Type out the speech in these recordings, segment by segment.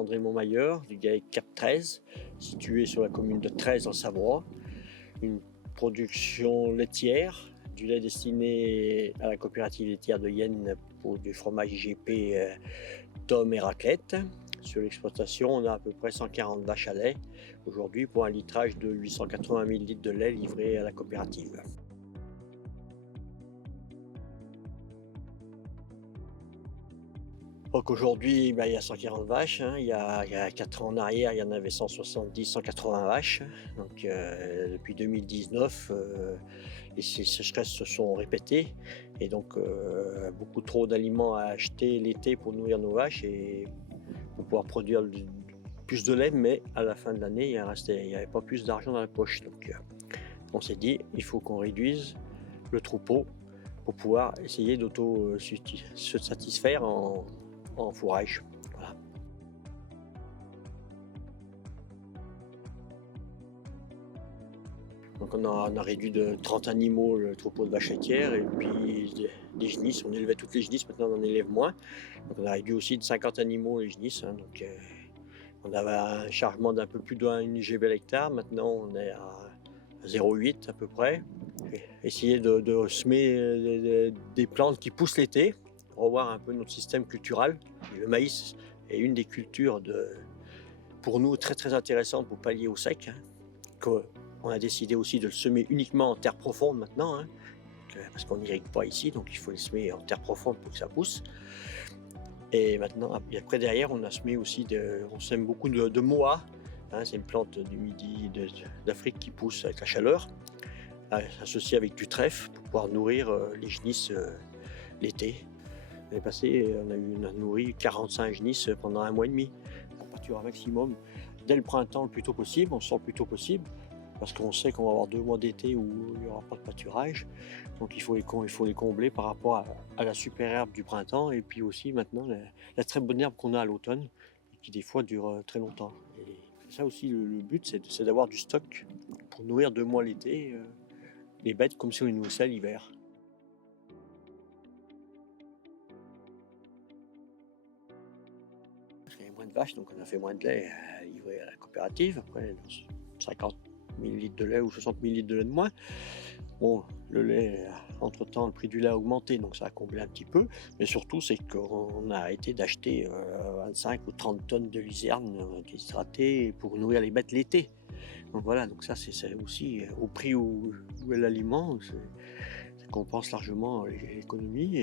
André Montmailleur, du GAEC Cap 13, situé sur la commune de Trèze en Savoie. Une production laitière, du lait destiné à la coopérative laitière de Yenne pour du fromage IGP Tom et raclette. Sur l'exploitation, on a à peu près 140 vaches à lait aujourd'hui pour un litrage de 880 000 litres de lait livré à la coopérative. Donc aujourd'hui, il y a 140 vaches. Il y a 4 ans en arrière, il y en avait 170, 180 vaches. Donc depuis 2019, ces sécheresses se sont répétées. Et donc beaucoup trop d'aliments à acheter l'été pour nourrir nos vaches et pour pouvoir produire plus de lait. Mais à la fin de l'année, il n'y avait pas plus d'argent dans la poche. Donc on s'est dit, il faut qu'on réduise le troupeau pour pouvoir essayer se satisfaire en fourrage. Voilà. Donc on a réduit de 30 animaux le troupeau de vaches laitières et puis des genisses, on élevait toutes les genisses, maintenant on en élève moins. Donc on a réduit aussi de 50 animaux les genisses. Donc on avait un chargement d'un peu plus d'1 GB l'hectare, maintenant on est à 0,8 à peu près. Essayer de semer des plantes qui poussent l'été, revoir un peu notre système cultural. Le maïs est une des cultures pour nous très très intéressante pour pallier au sec. On a décidé aussi de le semer uniquement en terre profonde maintenant, parce qu'on n'irrigue pas ici, donc il faut le semer en terre profonde pour que ça pousse. Et maintenant, après derrière, on sème beaucoup de moa. C'est une plante du midi d'Afrique qui pousse avec la chaleur, associée avec du trèfle pour pouvoir nourrir les genisses l'été. L'année passée, on a nourri 45 genisses pendant 1 mois et demi. Un pâturage maximum dès le printemps le plus tôt possible, on sort le plus tôt possible, parce qu'on sait qu'on va avoir 2 mois d'été où il n'y aura pas de pâturage. Donc il faut les combler par rapport à la super herbe du printemps et puis aussi maintenant la très bonne herbe qu'on a à l'automne et qui des fois dure très longtemps. Et ça aussi, le but, c'est d'avoir du stock pour nourrir 2 mois l'été les bêtes comme si on les nourrissait l'hiver. Il y avait moins de vaches, donc on a fait moins de lait livré à la coopérative. Après, 50 000 litres de lait ou 60 000 litres de lait de moins. Bon, le lait, entre-temps, le prix du lait a augmenté, donc ça a comblé un petit peu. Mais surtout, c'est qu'on a arrêté d'acheter 25 ou 30 tonnes de luzerne déshydratée pour nourrir les bêtes l'été. Donc voilà, donc ça, c'est aussi au prix où est l'aliment, ça compense largement l'économie.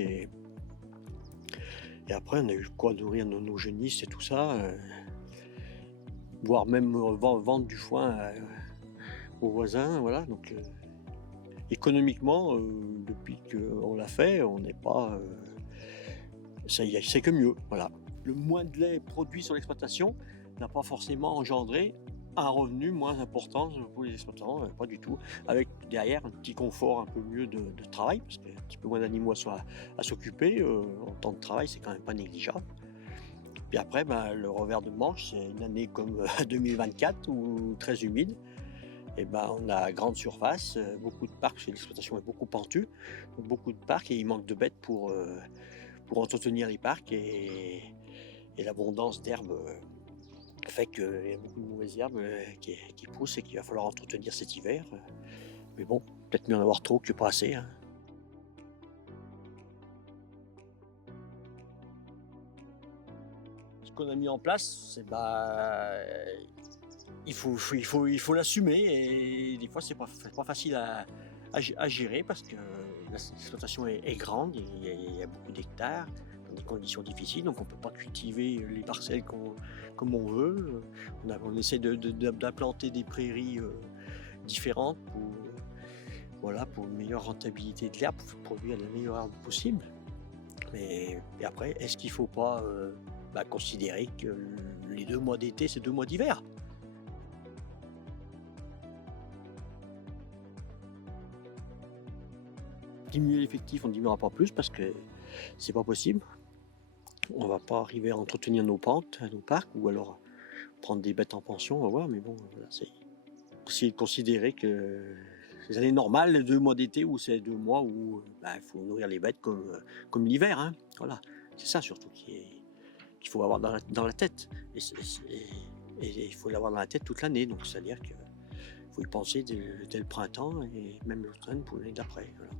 Et après, on a eu quoi nourrir nos genisses et tout ça, voire même vendre du foin aux voisins. Voilà. Donc, économiquement, depuis qu'on l'a fait, on n'est pas. C'est que mieux. Voilà. Le moins de lait produit sur l'exploitation n'a pas forcément engendré un revenu moins important pour les exploitants, pas du tout. Avec derrière un petit confort un peu mieux de travail, parce qu'il y a un petit peu moins d'animaux à s'occuper. En temps de travail, c'est quand même pas négligeable. Puis après, le revers de manche, c'est une année comme 2024 ou très humide. Et on a grande surface, beaucoup de parcs, parce que l'exploitation est beaucoup pentue, donc beaucoup de parcs et il manque de bêtes pour entretenir les parcs et l'abondance d'herbes fait qu'il y a beaucoup de mauvaises herbes qui poussent et qu'il va falloir entretenir cet hiver. Mais bon, peut-être mieux en avoir trop que pas assez. Ce qu'on a mis en place, c'est il faut l'assumer et des fois c'est pas facile à gérer parce que l'exploitation est grande, il y a beaucoup d'hectares dans des conditions difficiles, donc on ne peut pas cultiver les parcelles comme on veut. On essaie d'implanter des prairies différentes pour une meilleure rentabilité de l'herbe, pour produire la meilleure herbe possible. Et après, est-ce qu'il ne faut pas considérer que les 2 mois d'été, c'est 2 mois d'hiver? Diminuer l'effectif, on ne diminuera pas plus parce que c'est pas possible. On va pas arriver à entretenir nos pentes, nos parcs, ou alors prendre des bêtes en pension, on va voir, mais bon, voilà, c'est aussi considérer que les années normales, les 2 mois d'été, ou c'est 2 mois où il faut nourrir les bêtes comme l'hiver. Voilà. C'est ça surtout qu'il qu'il faut avoir dans la tête. Et il faut l'avoir dans la tête toute l'année. Donc, c'est-à-dire qu'il faut y penser dès le printemps et même l'automne pour l'année d'après. Voilà.